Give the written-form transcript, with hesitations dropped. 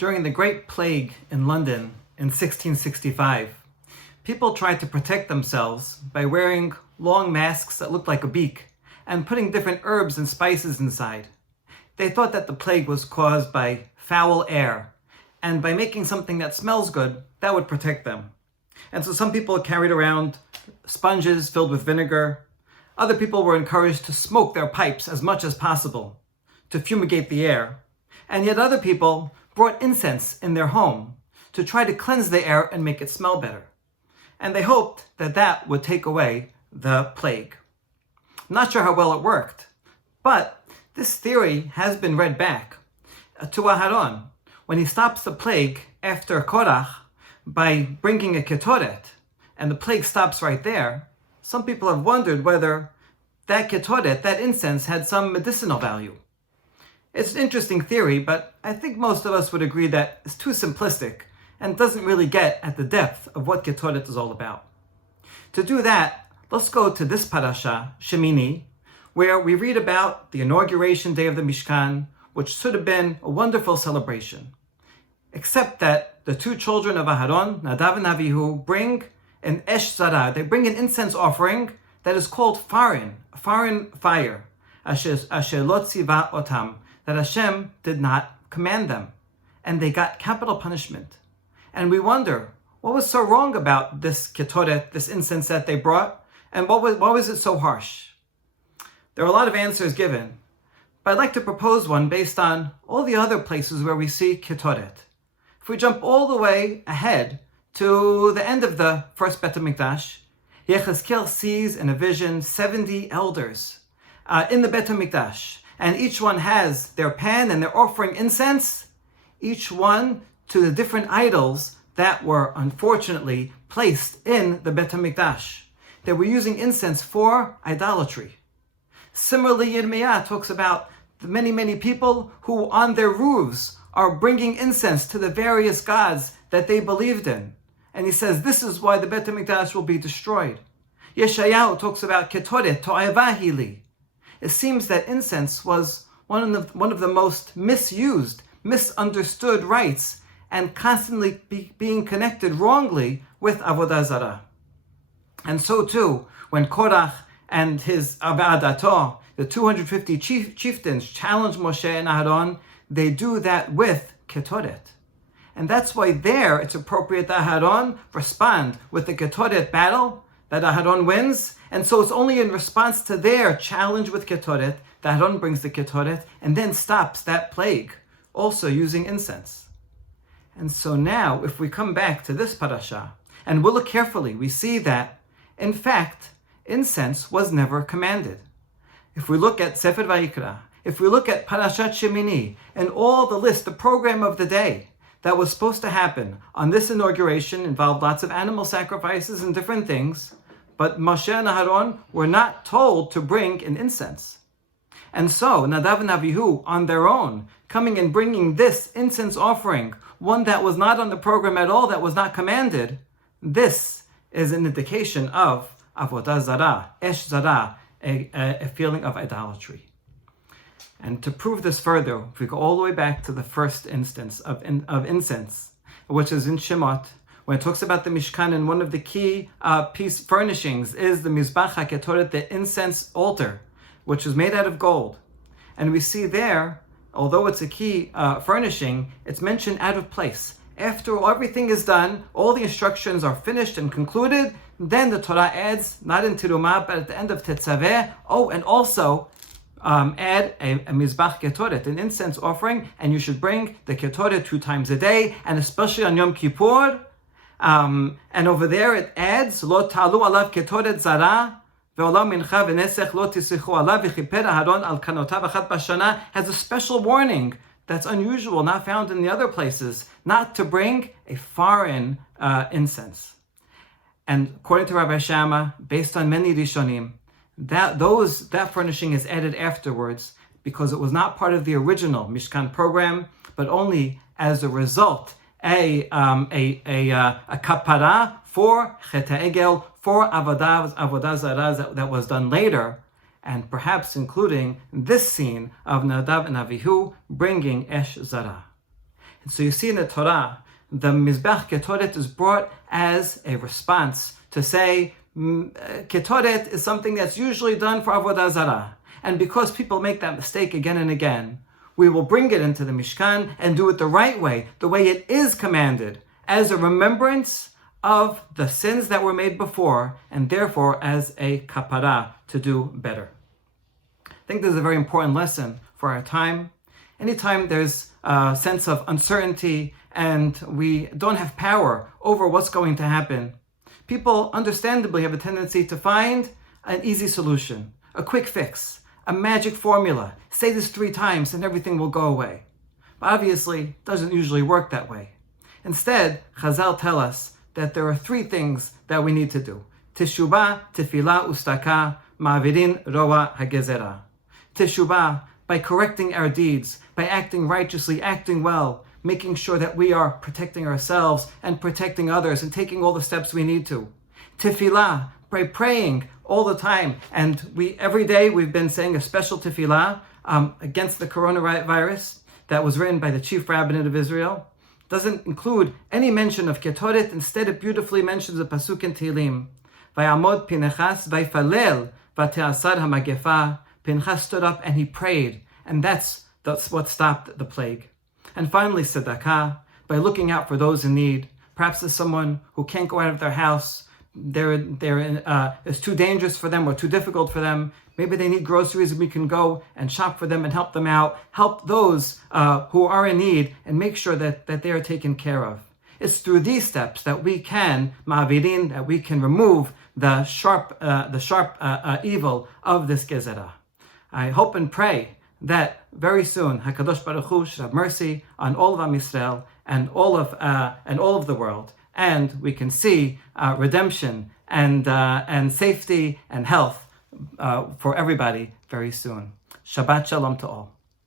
During the Great Plague in London in 1665, people tried to protect themselves by wearing long masks that looked like a beak and putting different herbs and spices inside. They thought that the plague was caused by foul air, and by making something that smells good, that would protect them. And so some people carried around sponges filled with vinegar. Other people were encouraged to smoke their pipes as much as possible to fumigate the air. And yet other people brought incense in their home to try to cleanse the air and make it smell better. And they hoped that that would take away the plague. I'm not sure how well it worked, but this theory has been read back to Aharon when he stops the plague after Korach by bringing a ketoret, and the plague stops right there. Some people have wondered whether that ketoret, that incense, had some medicinal value. It's an interesting theory, but I think most of us would agree that it's too simplistic and doesn't really get at the depth of what ketoret is all about. To do that, let's go to this parasha, Shemini, where we read about the inauguration day of the Mishkan, which should have been a wonderful celebration. Except that the two children of Aharon, Nadav and Avihu, bring an esh zara. They bring an incense offering that is called farin, a foreign fire, asher lo tziva otam, that Hashem did not command them. And they got capital punishment. And we wonder, what was so wrong about this ketoret, this incense that they brought? And why was it so harsh? There are a lot of answers given, but I'd like to propose one based on all the other places where we see ketoret. If we jump all the way ahead to the end of the first Bet HaMikdash, Yechezkel sees in a vision 70 elders in the Bet HaMikdash, and each one has their pan and they're offering incense, each one to the different idols that were unfortunately placed in the Bet HaMikdash. They were using incense for idolatry. Similarly, Yirmiyah talks about the many people who on their roofs are bringing incense to the various gods that they believed in. And he says this is why the Bet HaMikdash will be destroyed. Yeshayahu talks about ketoret to'evahili. It seems that incense was one of the most misused, misunderstood rites, and constantly being connected wrongly with Avodah Zarah. And so too, when Korach and his Abadato, the 250 chieftains, challenge Moshe and Aharon, they do that with ketoret. And that's why there it's appropriate that Aharon respond with the ketoret battle, that Aharon wins. And so it's only in response to their challenge with ketoret that Aharon brings the ketoret and then stops that plague, also using incense. And so now, if we come back to this parasha, and we'll look carefully, we see that, in fact, incense was never commanded. If we look at Sefer Vayikra, if we look at Parashat Shemini, and all the list, the program of the day that was supposed to happen on this inauguration involved lots of animal sacrifices and different things, but Moshe and Aharon were not told to bring an incense. And so, Nadav and Avihu, on their own, coming and bringing this incense offering, one that was not on the program at all, that was not commanded, this is an indication of Avodah Zarah, Esh Zarah, a feeling of idolatry. And to prove this further, if we go all the way back to the first instance of incense, which is in Shemot, when it talks about the Mishkan, and one of the key piece furnishings is the Mizbach HaKetoret, the incense altar, which was made out of gold. And we see there, although it's a key furnishing, it's mentioned out of place. After everything is done, all the instructions are finished and concluded, then the Torah adds, not in Tirumah, but at the end of Tetzaveh, and also add a Mizbach Ketoret, an incense offering, and you should bring the Ketoret 2 times a day, and especially on Yom Kippur. And over there it adds, Lo ta'alu alav Ketoret Zara, ve'olam mincha v'nesech lo tisichu alav v'chiper Aharon al kanotav achat b'shana, has a special warning that's unusual, not found in the other places, not to bring a foreign incense. And according to Rabbi Shammah, based on many Rishonim, that furnishing is added afterwards because it was not part of the original Mishkan program, but only as a result, a kapara for Chet HaEgel, for Avodah Zarah that was done later, and perhaps including this scene of Nadav and Avihu bringing Esh Zarah. And so you see in the Torah, the Mizbech Ketoret is brought as a response to say, Ketoret is something that's usually done for Avodah Zarah. And because people make that mistake again and again, we will bring it into the Mishkan and do it the right way, the way it is commanded, as a remembrance of the sins that were made before, and therefore as a kapara to do better. I think this is a very important lesson for our time. Anytime there's a sense of uncertainty and we don't have power over what's going to happen, people understandably have a tendency to find an easy solution, a quick fix, a magic formula. Say this 3 times and everything will go away. But obviously, it doesn't usually work that way. Instead, Chazal tell us that there are 3 things that we need to do. Teshuvah, tefillah, ustaka, ma'avirin, roa, hagezerah. Teshuvah, by correcting our deeds, by acting righteously, acting well, making sure that we are protecting ourselves and protecting others and taking all the steps we need to. Tefillah, by praying all the time. And every day we've been saying a special tefillah against the coronavirus that was written by the chief rabbinate of Israel. Doesn't include any mention of Ketoret. Instead, it beautifully mentions a pasuk in Tehillim. Vayamod Pinchas vayfalel vate'asad hamagefa. Pinchas stood up and he prayed. And that's what stopped the plague. And finally, tzedakah, by looking out for those in need. Perhaps there's someone who can't go out of their house. It's too dangerous for them or too difficult for them. Maybe they need groceries and we can go and shop for them and help them out. Help those who are in need and make sure that they are taken care of. It's through these steps that we can, ma'avirin, that we can remove the sharp evil of this gezerah. I hope and pray that very soon HaKadosh Baruch Hu should have mercy on all of Am Yisrael and all of the world, and we can see redemption and safety and health for everybody very soon. Shabbat Shalom to all.